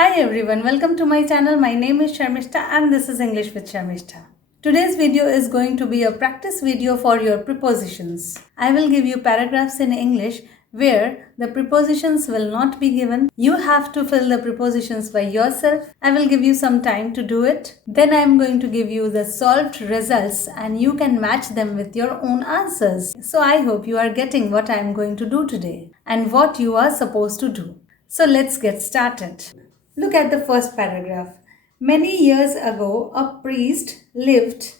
Hi everyone, welcome to my channel. My name is Sharmistha and this is English with Sharmistha. Today's video is going to be a practice video for your prepositions. I will give you paragraphs in English where the prepositions will not be given. You have to fill the prepositions by yourself. I will give you some time to do it. Then I am going to give you the solved results and you can match them with your own answers. So I hope you are getting what I am going to do today and what you are supposed to do. So let's get started. Look at the first paragraph. Many years ago, a priest lived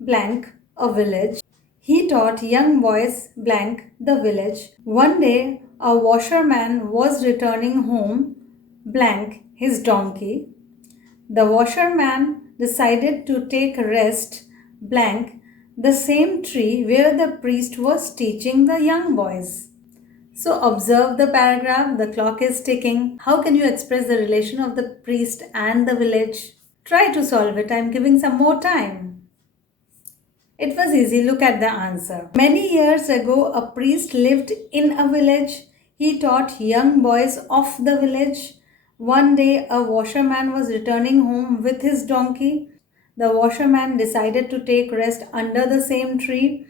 blank a village. He taught young boys blank the village. One day, a washerman was returning home blank his donkey. The washerman decided to take rest blank the same tree where the priest was teaching the young boys. So observe the paragraph, the clock is ticking. How can you express the relation of the priest and the village? Try to solve it. I am giving some more time. It was easy. Look at the answer. Many years ago, a priest lived in a village. He taught young boys of the village. One day, a washerman was returning home with his donkey. The washerman decided to take rest under the same tree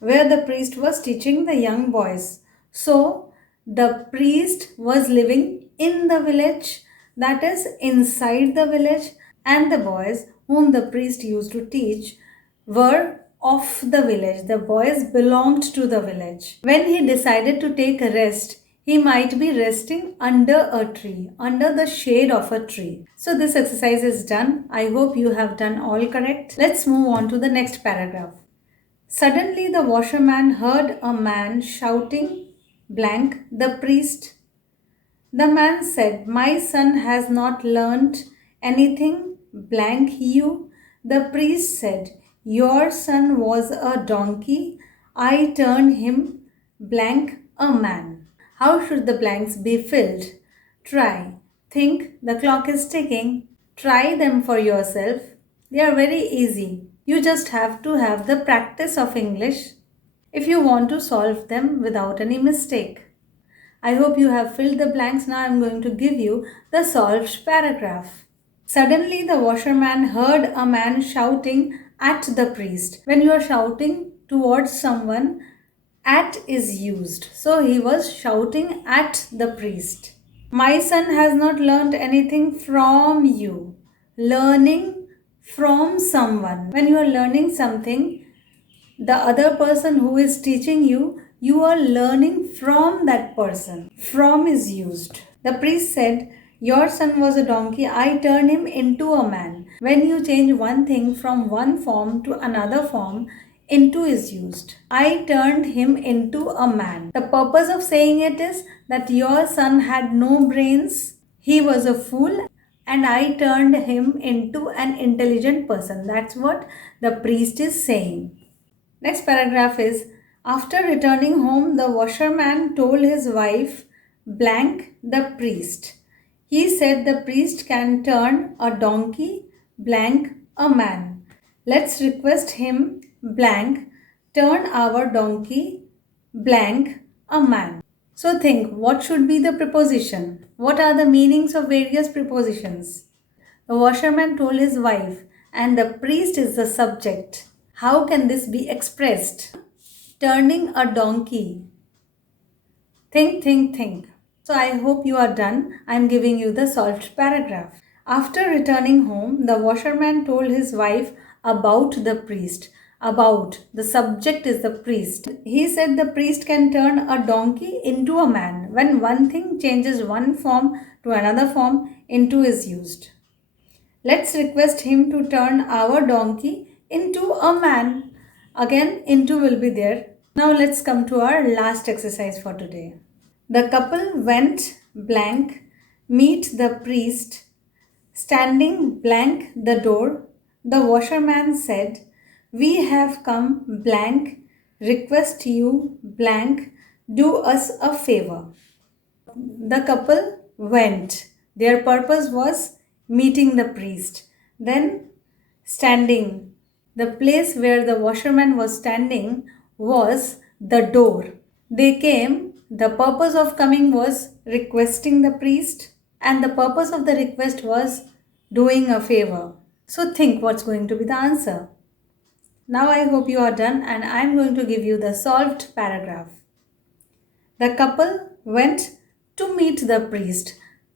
where the priest was teaching the young boys. So, the priest was living in the village, that is inside the village, and the boys whom the priest used to teach were of the village. The boys belonged to the village. When he decided to take a rest, he might be resting under a tree, under the shade of a tree. So this exercise is done. I hope you have done all correct. Let's move on to the next paragraph. Suddenly the washerman heard a man shouting blank the priest. The man said, "My son has not learnt anything blank you." The priest said, "Your son was a donkey. I turned him blank a man." How should the blanks be filled? Try. Think. The clock is ticking. Try them for yourself. They are very easy. You just have to have the practice of English if you want to solve them without any mistake. I hope you have filled the blanks. Now I am going to give you the solved paragraph. Suddenly the washerman heard a man shouting at the priest. When you are shouting towards someone, at is used. So he was shouting at the priest. My son has not learnt anything from you. Learning from someone. When you are learning something, the other person who is teaching you, you are learning from that person. From is used. The priest said, "Your son was a donkey. I turned him into a man." When you change one thing from one form to another form, into is used. I turned him into a man. The purpose of saying it is that your son had no brains. He was a fool and I turned him into an intelligent person. That's what the priest is saying. Next paragraph is, after returning home, the washerman told his wife blank the priest. He said the priest can turn a donkey blank a man. Let's request him blank turn our donkey blank a man. So think, what should be the preposition? What are the meanings of various prepositions? The washerman told his wife and the priest is the subject. How can this be expressed? Turning a donkey. Think. So I hope you are done. I am giving you the solved paragraph. After returning home, the washerman told his wife about the priest. About. The subject is the priest. He said the priest can turn a donkey into a man. When one thing changes one form to another form, into is used. Let's request him to turn our donkey into a man. Again, into will be there. Now let's come to our last exercise for today. The couple went blank, meet the priest, standing blank the door. The washerman said, "We have come blank, request you blank, do us a favor." The couple went. Their purpose was meeting the priest. Then standing. The place where the washerman was standing was the door. They came. The purpose of coming was requesting the priest and the purpose of the request was doing a favor. So think what's going to be the answer. Now I hope you are done and I'm going to give you the solved paragraph. The couple went to meet the priest.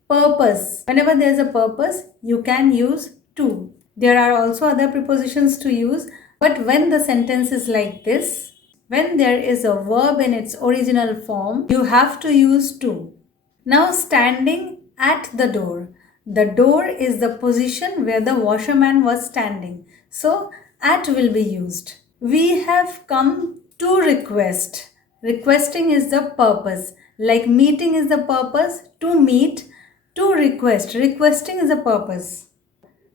Purpose. Whenever there is a purpose, you can use to. There are also other prepositions to use, but when the sentence is like this, when there is a verb in its original form, you have to use to. Now standing at the door. The door is the position where the washerman was standing. So at will be used. We have come to request. Requesting is the purpose. Like meeting is the purpose. To meet, to request. Requesting is the purpose.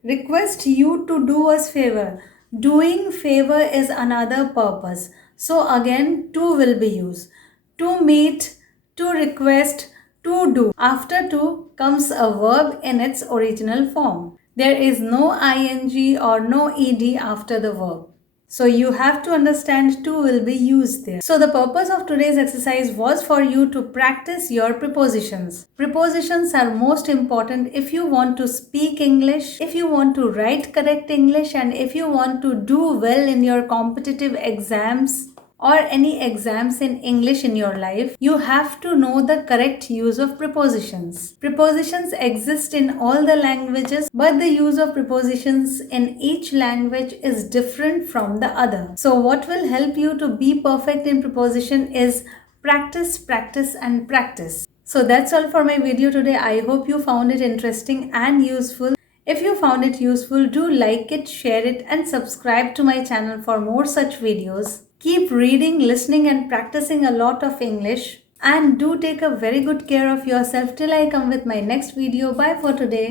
Request you to do us favor. Doing favor is another purpose. So again to will be used. To meet, to request, to do. After to comes a verb in its original form. There is no ing or no ed after the verb. So you have to understand to will be used there. So the purpose of today's exercise was for you to practice your prepositions. Prepositions are most important if you want to speak English, if you want to write correct English, and if you want to do well in your competitive exams or any exams in English in your life, you have to know the correct use of prepositions. Prepositions exist in all the languages, but the use of prepositions in each language is different from the other. So what will help you to be perfect in preposition is practice, practice and practice. So that's all for my video today. I hope you found it interesting and useful. If you found it useful, do like it, share it and subscribe to my channel for more such videos. Keep reading, listening and practicing a lot of English. And do take a very good care of yourself till I come with my next video. Bye for today.